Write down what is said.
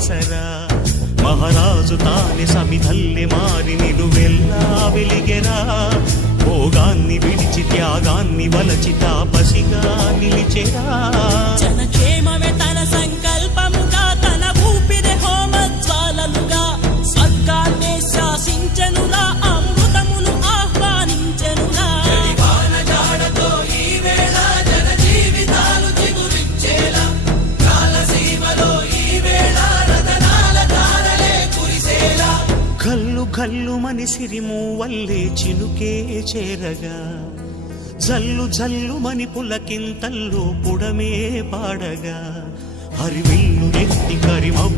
ఆసరా మహారాజు తానే సమిధల్లె మారి నిలువెల్లా వెలిగెరా భోగాన్ని విడిచి త్యాగాన్ని వలచి తాపసిగా నిలిచెరా జనక్షేమమే తన సంకల్పముగా తన ఊపిరి హోమజ్వాలలుగా స్వర్గాన్నే శాసించెనురా అమృతమును ఆహ్వానించెనురా కల్లు కల్లు మని సిరిమూవల్లే చినుకే చేరగా జల్లు జల్లు మని పులకింతల్లో పుడమే పాడగా హరివిల్లు ఎత్తి కరిమౌ